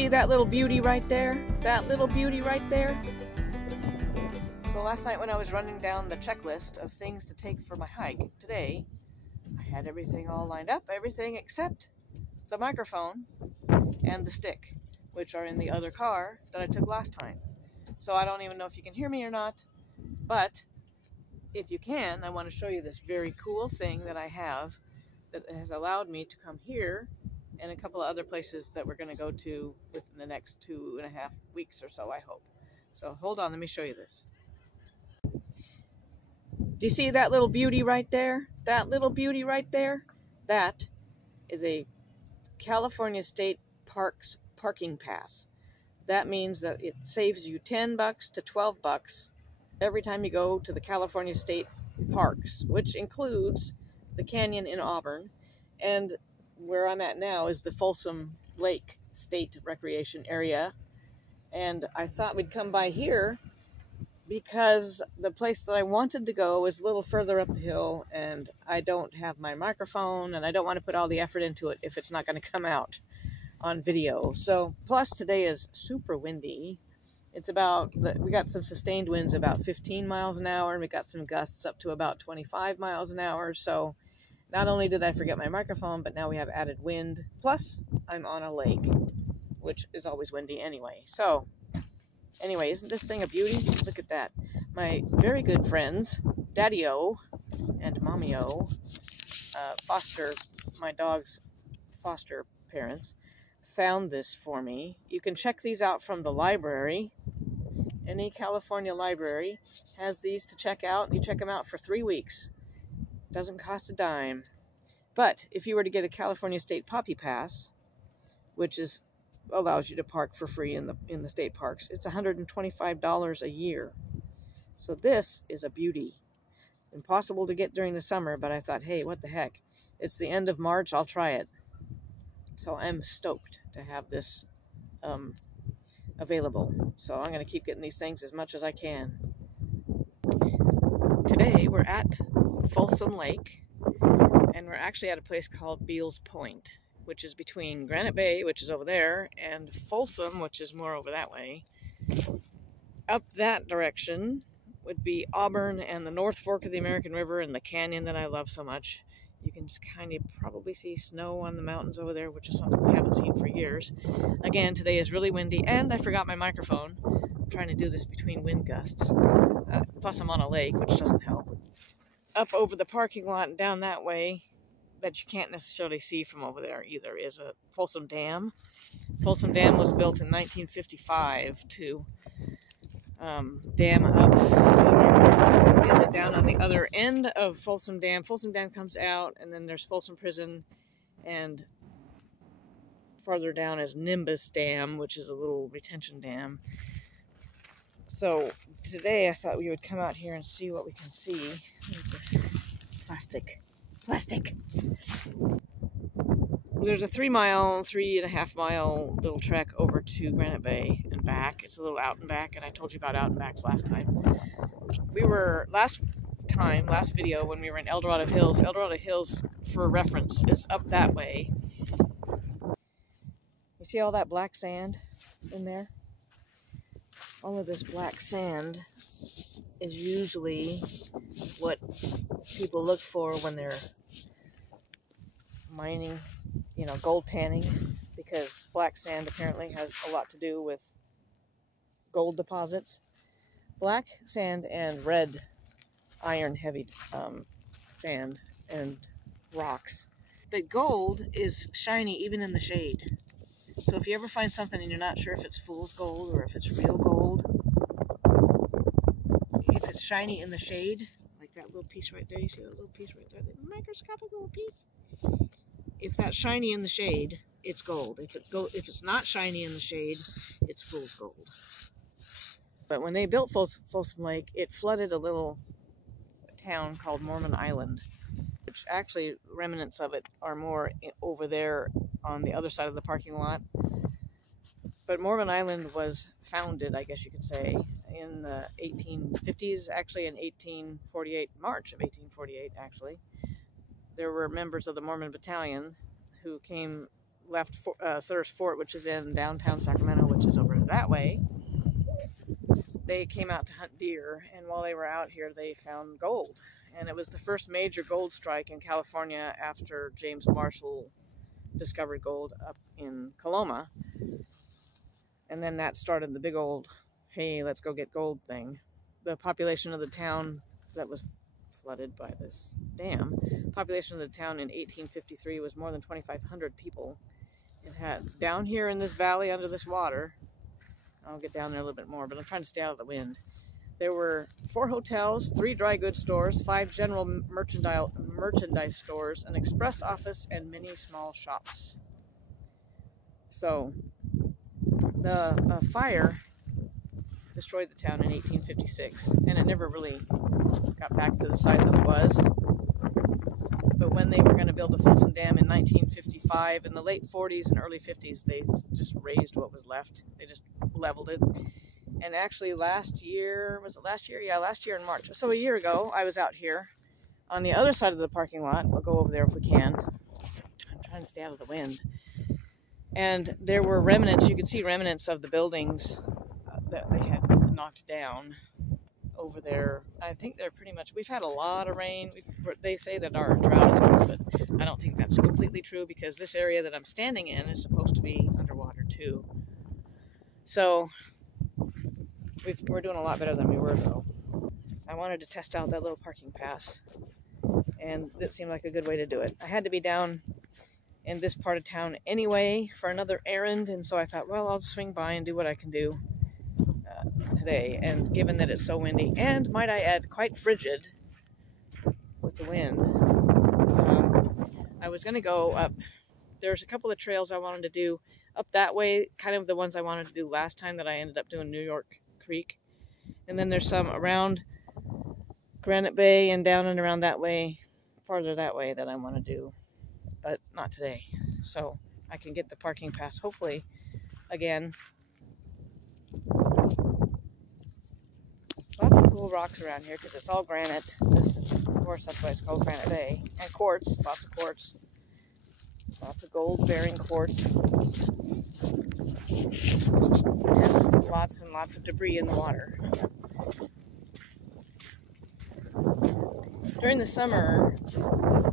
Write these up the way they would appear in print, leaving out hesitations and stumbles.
see that little beauty right there? That little beauty right there? So last night when I was running down the checklist of things to take for my hike today, I had everything all lined up, everything except the microphone and the stick, which are in the other car that I took last time. So I don't even know if you can hear me or not, but if you can, I want to show you this very cool thing that I have that has allowed me to come here and a couple of other places that we're going to go to within the next 2.5 weeks or so, I hope. So hold on, let me show you this. Do you see that little beauty right there? That little beauty right there? That is a California State Parks parking pass. That means that it saves you $10 to $12 every time you go to the California State Parks, which includes the canyon in Auburn, and where I'm at now is the Folsom Lake State Recreation Area. And I thought we'd come by here because the place that I wanted to go is a little further up the hill, and I don't have my microphone, and I don't want to put all the effort into it if it's not going to come out on video. So, plus today is super windy. It's about, we got some sustained winds about 15 miles an hour, and we got some gusts up to about 25 miles an hour. So not only did I forget my microphone, but now we have added wind. Plus, I'm on a lake, which is always windy anyway. So anyway, isn't this thing a beauty? Look at that. My very good friends, Daddy-O and Mommy-O, my dog's foster parents, found this for me. You can check these out from the library. Any California library has these to check out. You check them out for 3 weeks. Doesn't cost a dime. But if you were to get a California State Poppy Pass, which allows you to park for free in the state parks, it's $125 a year. So this is a beauty. Impossible to get during the summer, but I thought, hey, what the heck? It's the end of March, I'll try it. So I'm stoked to have this available. So I'm going to keep getting these things as much as I can. Today we're at Folsom Lake, and we're actually at a place called Beals Point, which is between Granite Bay, which is over there, and Folsom, which is more over that way. Up that direction would be Auburn and the North Fork of the American River and the canyon that I love so much. You can kind of probably see snow on the mountains over there, which is something we haven't seen for years. Again, today is really windy, and I forgot my microphone. I'm trying to do this between wind gusts. Plus, I'm on a lake, which doesn't help. Up over the parking lot and down that way, that you can't necessarily see from over there either, is a Folsom Dam. Folsom Dam was built in 1955 to dam up, and then down on the other end of Folsom Dam comes out, and then there's Folsom Prison, and farther down is Nimbus Dam, which is a little retention dam. So today I thought we would come out here and see what we can see. What is this? Plastic. There's a 3.5 mile little trek over to Granite Bay and back. It's a little out and back, and I told you about out and backs last time. We were, last video, when we were in El Dorado Hills, for reference, is up that way. You see all that black sand in there? All of this black sand is usually what people look for when they're mining, gold panning, because black sand apparently has a lot to do with gold deposits. Black sand and red iron heavy sand and rocks. But gold is shiny even in the shade. So if you ever find something and you're not sure if it's fool's gold or if it's real gold, if it's shiny in the shade, like that little piece right there, you see that little piece right there, the microscopic little piece? If that's shiny in the shade, it's gold. If it's not shiny in the shade, it's fool's gold. But when they built Folsom Lake, it flooded a little town called Mormon Island, which actually remnants of it are more over there on the other side of the parking lot. But Mormon Island was founded, I guess you could say, in the 1850s, actually in 1848, March of 1848, actually. There were members of the Mormon Battalion who came left Sutter's Fort, which is in downtown Sacramento, which is over that way. They came out to hunt deer, and while they were out here, they found gold. And it was the first major gold strike in California after James Marshall discovered gold up in Coloma. And then that started the big old, hey, let's go get gold thing. The population of the town that was flooded by this dam, population of the town in 1853 was more than 2,500 people. It had, down here in this valley under this water, I'll get down there a little bit more, but I'm trying to stay out of the wind. There were 4 hotels, 3 dry goods stores, 5 general merchandise stores, an express office, and many small shops. So the fire destroyed the town in 1856, and it never really got back to the size that it was. But when they were going to build the Folsom Dam in 1955, in the late 40s and early 50s, they just raised what was left. They just leveled it. And actually last year, was it last year? Yeah, last year in March. So a year ago, I was out here on the other side of the parking lot. We'll go over there if we can. I'm trying to stay out of the wind. And there were remnants, you could see remnants of the buildings that they had knocked down over there. I think they're pretty much, we've had a lot of rain. They say that our drought is over, but I don't think that's completely true, because this area that I'm standing in is supposed to be underwater too. So we're doing a lot better than we were, though. I wanted to test out that little parking pass, and that seemed like a good way to do it. I had to be down in this part of town anyway for another errand, and so I thought, well, I'll swing by and do what I can do today. And given that it's so windy, and might I add, quite frigid with the wind, I was going to go up. There's a couple of trails I wanted to do up that way, kind of the ones I wanted to do last time that I ended up doing New York Creek. And then there's some around Granite Bay and down and around that way, farther that way, that I want to do, but not today. So I can get the parking pass, hopefully, again. Lots of cool rocks around here because it's all granite. This is, of course, that's why it's called Granite Bay. And quartz, lots of quartz. Lots of gold-bearing quartz. And lots and lots of debris in the water. During the summer,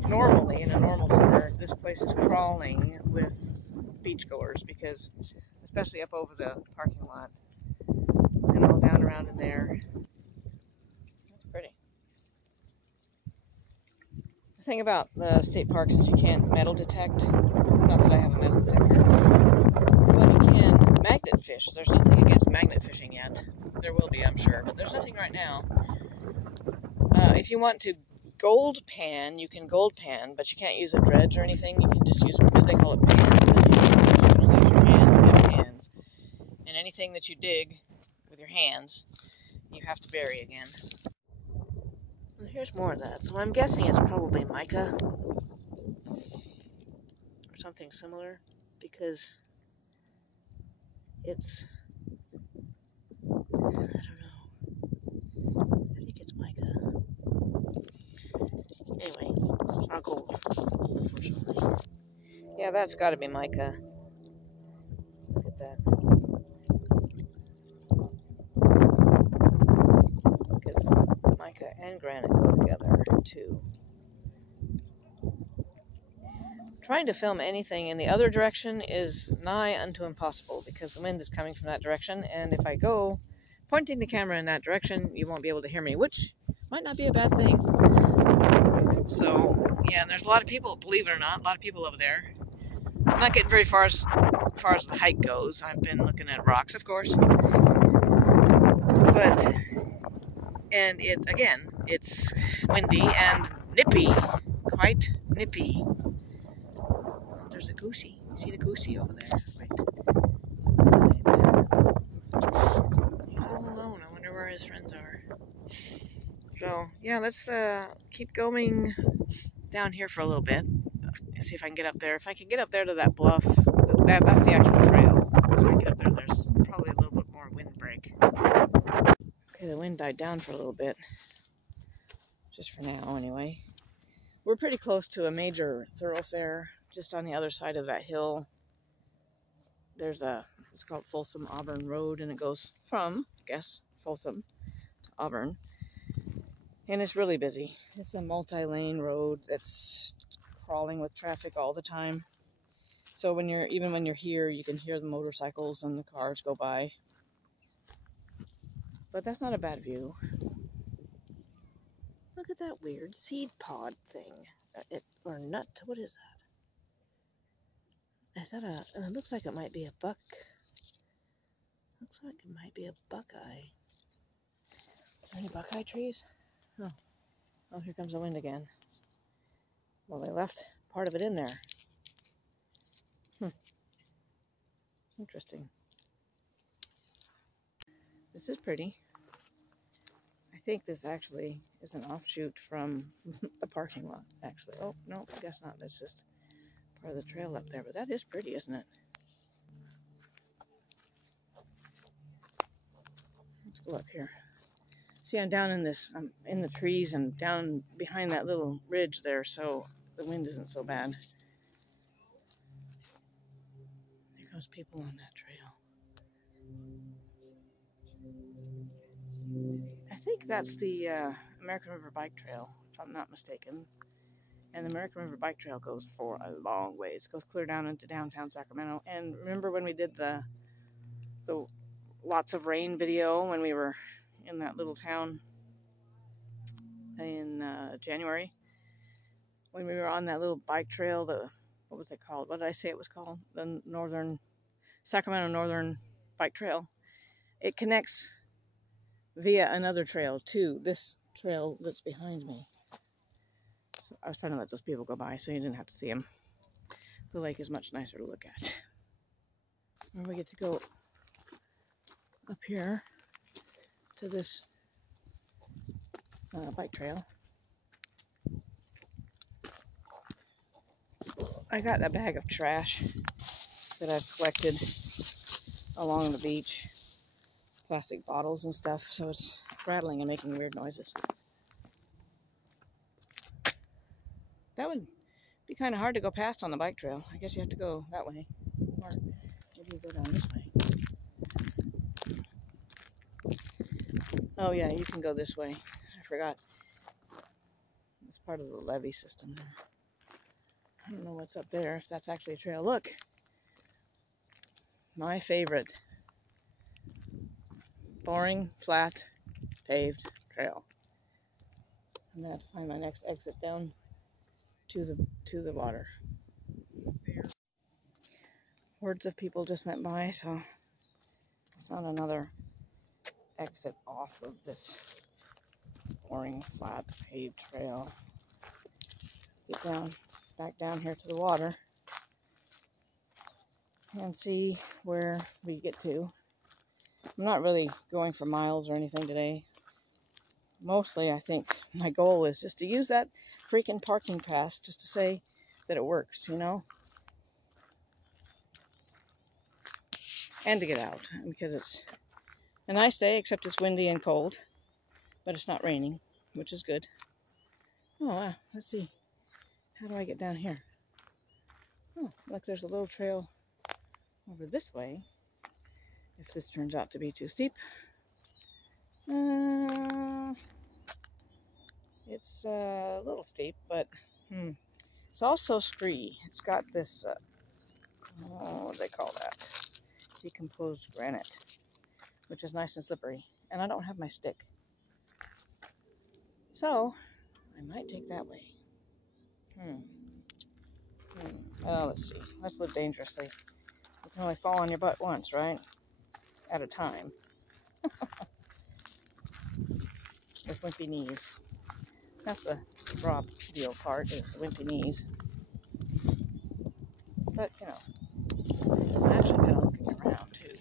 normally, in a normal summer, this place is crawling with beachgoers, because, especially up over the parking lot, and all down around in there. That's pretty. The thing about the state parks is you can't metal detect. Not that I have a metal detector, but you can magnet fish. There's nothing against magnet fishing yet. There will be, I'm sure, but there's nothing right now. If you want to gold pan, you can gold pan, but you can't use a dredge or anything. You can just use, they call it pan. You can only use your hands, bare hands. And anything that you dig with your hands, you have to bury again. Well, here's more of that. So I'm guessing it's probably mica or something similar, because it's, I don't know. I think it's mica. Anyway, it's not gold, unfortunately. Yeah, that's got to be mica. Look at that. Because mica and granite go together, too. Trying to film anything in the other direction is nigh unto impossible, because the wind is coming from that direction, and if I go pointing the camera in that direction, you won't be able to hear me, which might not be a bad thing. So, yeah, and there's a lot of people, believe it or not, a lot of people over there. I'm not getting very far as the hike goes. I've been looking at rocks, of course. But, and it, again, it's windy and nippy. Quite nippy. There's a goosey. You see the goosey over there? Right there. He's all alone. I wonder where his friends are. So, yeah, let's keep going down here for a little bit. See if I can get up there. If I can get up there to that bluff, that's the actual trail. So I can get up there, there's probably a little bit more windbreak. Okay, the wind died down for a little bit. Just for now, anyway. We're pretty close to a major thoroughfare, just on the other side of that hill. it's called Folsom Auburn Road, and it goes from, I guess, Folsom to Auburn. And it's really busy. It's a multi-lane road that's crawling with traffic all the time. So even when you're here, you can hear the motorcycles and the cars go by. But that's not a bad view. Look at that weird seed pod thing. Or nut. What is that? Is that it looks like it might be a buck. Looks like it might be a buckeye. Any buckeye trees? Oh. Oh, here comes the wind again. Well, they left part of it in there. Interesting. This is pretty. I think this actually is an offshoot from the parking lot, actually. Oh, no, I guess not. That's just part of the trail up there. But that is pretty, isn't it? Let's go up here. See, I'm down I'm in the trees and down behind that little ridge there, so the wind isn't so bad. There goes people on that trail. I think that's the American River Bike Trail, if I'm not mistaken. And the American River Bike Trail goes for a long ways. It goes clear down into downtown Sacramento. And remember when we did the lots of rain video when we were in that little town in January? When we were on that little bike trail, what was it called? What did I say it was called? The Sacramento Northern Bike Trail. It connects via another trail to this trail that's behind me. So I was trying to let those people go by so you didn't have to see them. The lake is much nicer to look at. And we get to go up here to this bike trail. I got a bag of trash that I've collected along the beach. Plastic bottles and stuff, so it's rattling and making weird noises. That would be kind of hard to go past on the bike trail. I guess you have to go that way, or maybe you go down this way. Oh yeah, you can go this way. I forgot. It's part of the levee system there. I don't know what's up there, if that's actually a trail. Look! My favorite. Boring, flat, paved trail. I'm gonna have to find my next exit down to the water. Hordes of people just went by, so I found another exit off of this boring, flat, paved trail. Get back down here to the water and see where we get to. I'm not really going for miles or anything today. Mostly, I think my goal is just to use that freaking parking pass just to say that it works, you know? And to get out, because it's a nice day, except it's windy and cold. But it's not raining, which is good. Oh, wow. Let's see. How do I get down here? Oh, look, there's a little trail over this way. If this turns out to be too steep. It's a little steep, but it's also scree. It's got this, what do they call that? Decomposed granite, which is nice and slippery. And I don't have my stick. So, I might take that way. Oh, let's see. Let's live dangerously. You can only fall on your butt once, right? At a time. With wimpy knees. That's the raw deal part, is the wimpy knees. But, you know, I'm actually kind of looking around too,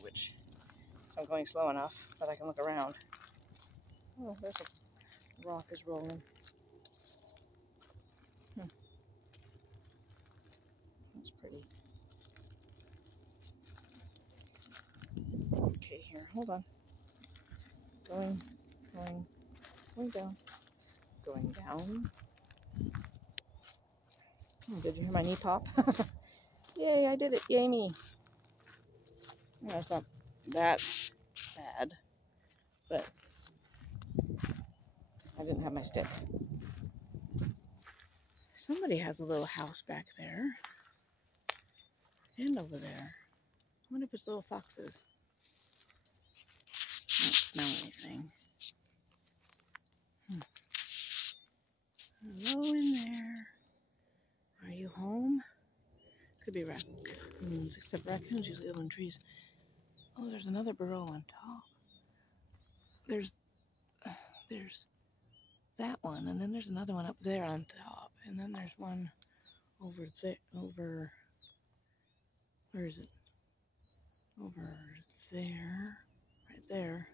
so I'm going slow enough that I can look around. Oh, there's a rock is rolling. That's pretty. Okay, here, hold on. Going down. Going down. Oh, did you hear my knee pop? Yay, I did it. Yay me. You know, it's not that bad, but I didn't have my stick. Somebody has a little house back there and over there. I wonder if it's little foxes. I don't smell anything. Hello in there. Are you home? Could be raccoons, except raccoons usually live in trees. Oh, there's another burrow on top. There's that one, and then there's another one up there on top, and then there's one over there. Where is it? Over there, right there.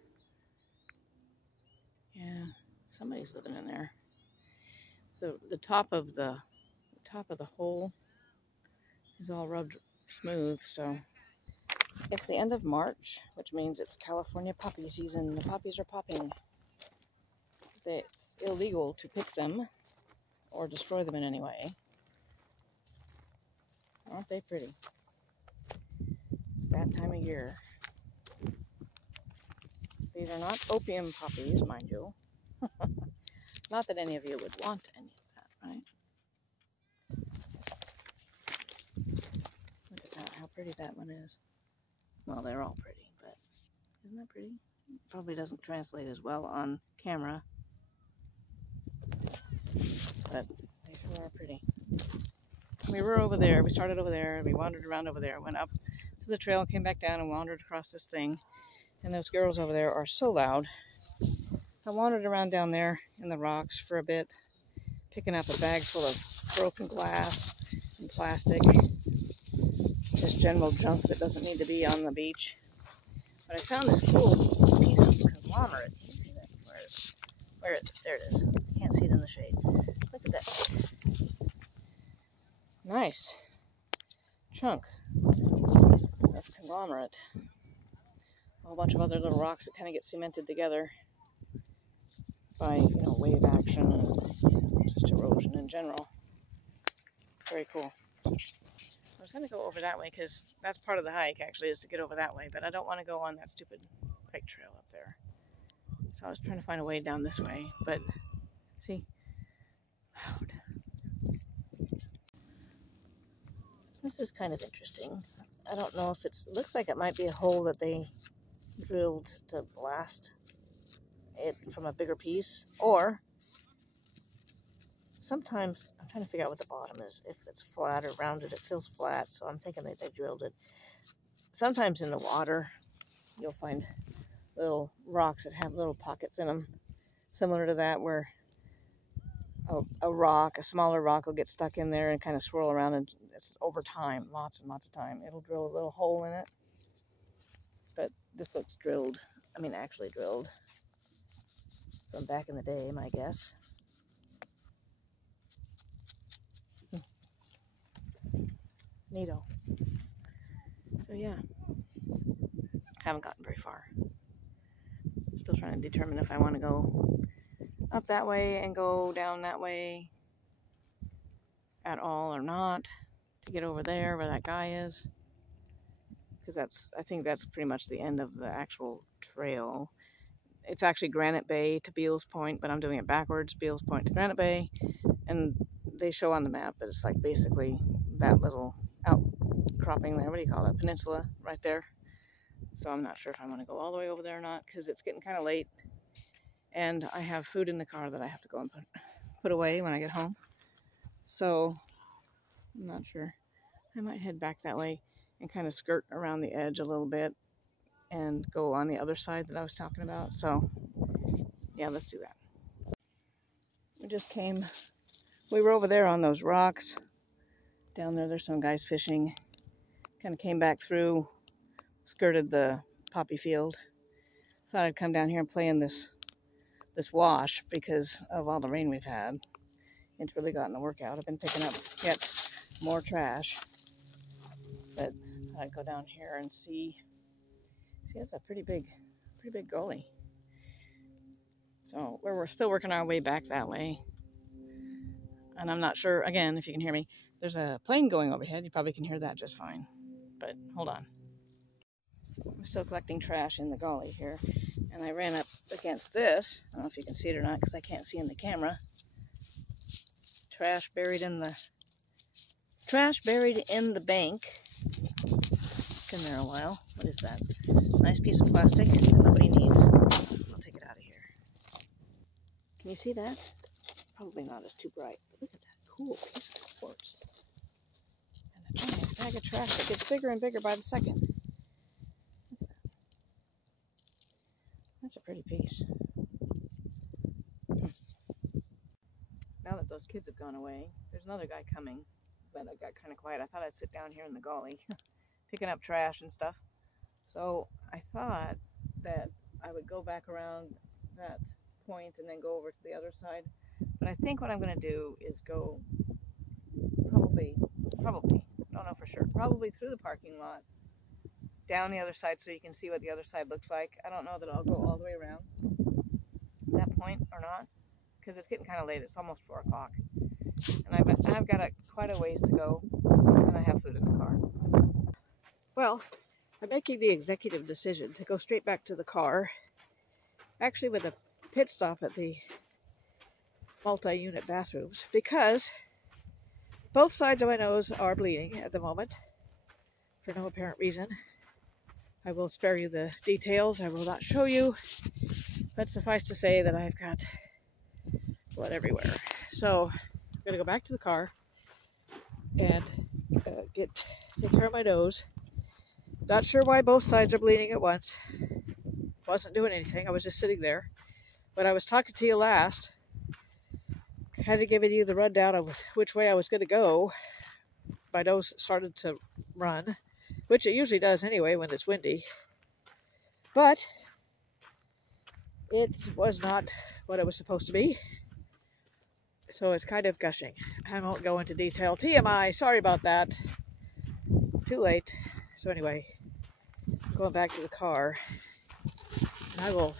Yeah, somebody's living in there. The top of the hole is all rubbed smooth, so it's the end of March, which means it's California poppy season. The poppies are popping. It's illegal to pick them or destroy them in any way. Aren't they pretty? It's that time of year. These are not opium poppies, mind you. Not that any of you would want any of that, right? Look at that, how pretty that one is. Well, they're all pretty, but isn't that pretty? Probably doesn't translate as well on camera, but they sure are pretty. We were over there, we started over there, we wandered around over there, went up to the trail, came back down and wandered across this thing. And those girls over there are so loud. I wandered around down there in the rocks for a bit, picking up a bag full of broken glass and plastic, just general junk that doesn't need to be on the beach. But I found this cool piece of conglomerate. Can you see that? Where is it? There it is. I can't see it in the shade. Look at that. Nice chunk of conglomerate. A whole bunch of other little rocks that kind of get cemented together by, wave action and just erosion in general. Very cool. I was going to go over that way because that's part of the hike, actually, is to get over that way, but I don't want to go on that stupid bike trail up there. So I was trying to find a way down this way, but see, loud. This is kind of interesting. I don't know if it looks like it might be a hole that they drilled to blast it from a bigger piece, or sometimes I'm trying to figure out what the bottom is. If it's flat or rounded, it feels flat, so I'm thinking that they drilled it. Sometimes in the water you'll find little rocks that have little pockets in them, similar to that, where a smaller rock will get stuck in there and kind of swirl around, and it's over time, lots and lots of time, it'll drill a little hole in it. But this looks drilled, actually drilled from back in the day, my guess. Neato. So yeah, haven't gotten very far. Still trying to determine if I want to go up that way and go down that way at all or not, to get over there where that guy is, because I think that's pretty much the end of the actual trail. It's actually Granite Bay to Beals Point, but I'm doing it backwards, Beals Point to Granite Bay, and they show on the map that it's like basically that little outcropping there, what do you call that, peninsula right there. So I'm not sure if I want to go all the way over there or not, because it's getting kind of late, and I have food in the car that I have to go and put away when I get home. So I'm not sure. I might head back that way and kind of skirt around the edge a little bit and go on the other side that I was talking about. So yeah, let's do that. We were over there on those rocks. Down there, there's some guys fishing. Kind of came back through, skirted the poppy field. Thought I'd come down here and play in this wash because of all the rain we've had. It's really gotten a workout. I've been picking up yet more trash. But I'd go down here and see. See, that's a pretty big gully. So we're still working our way back that way. And I'm not sure, again, if you can hear me. There's a plane going overhead. You probably can hear that just fine. But hold on. I'm still collecting trash in the gully here, and I ran up against this. I don't know if you can see it or not because I can't see in the camera. Trash buried in the bank. It's been there a while. What is that? Nice piece of plastic that nobody needs. I'll take it out of here. Can you see that? Probably not, it's too bright. But look at that cool piece of quartz. And a giant bag of trash that gets bigger and bigger by the second. Look at that. That's a pretty piece. Now that those kids have gone away, there's another guy coming, but I got kind of quiet. I thought I'd sit down here in the gully, picking up trash and stuff. So I thought that I would go back around that point and then go over to the other side. But I think what I'm going to do is go probably, don't know for sure, probably through the parking lot, down the other side so you can see what the other side looks like. I don't know that I'll go all the way around that point or not, because it's getting kind of late. It's almost 4 o'clock. And I've got quite a ways to go, and I have food in the car. Well, I'm making the executive decision to go straight back to the car, actually with a pit stop at the multi-unit bathrooms, because both sides of my nose are bleeding at the moment for no apparent reason. I will spare you the details. I will not show you, but suffice to say that I've got blood everywhere. So I'm going to go back to the car and take care of my nose. Not sure why both sides are bleeding at once. Wasn't doing anything. I was just sitting there. When I was talking to you last, kind of giving you the rundown of which way I was going to go, my nose started to run, which it usually does anyway when it's windy. But it was not what it was supposed to be. So it's kind of gushing. I won't go into detail. TMI, sorry about that. Too late. So anyway, going back to the car. And I will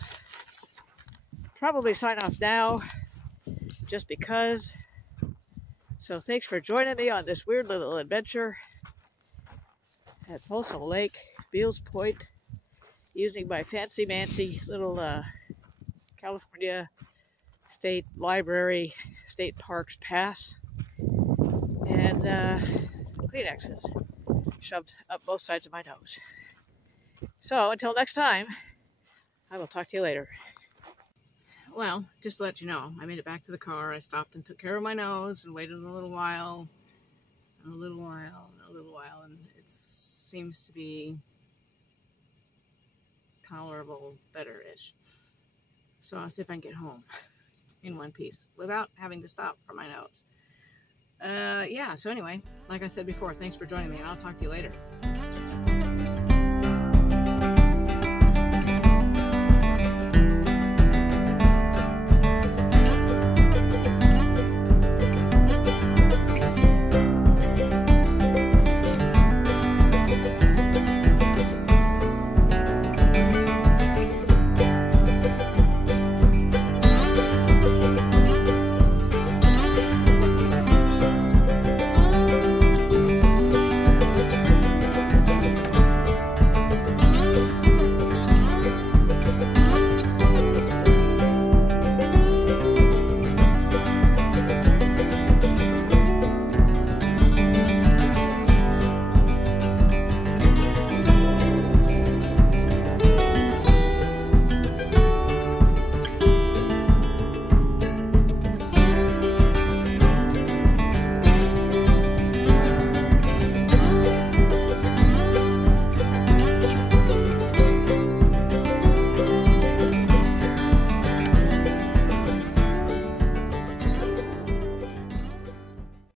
probably sign off now, just because. So thanks for joining me on this weird little adventure at Folsom Lake, Beals Point, using my fancy-mancy little California State Library, State Parks pass, and Kleenexes shoved up both sides of my nose. So until next time, I will talk to you later. Well, just to let you know, I made it back to the car. I stopped and took care of my nose and waited a little while, and a little while, and a little while, and it seems to be tolerable, better-ish. So I'll see if I can get home in one piece without having to stop for my nose. Yeah, so anyway, like I said before, thanks for joining me, and I'll talk to you later.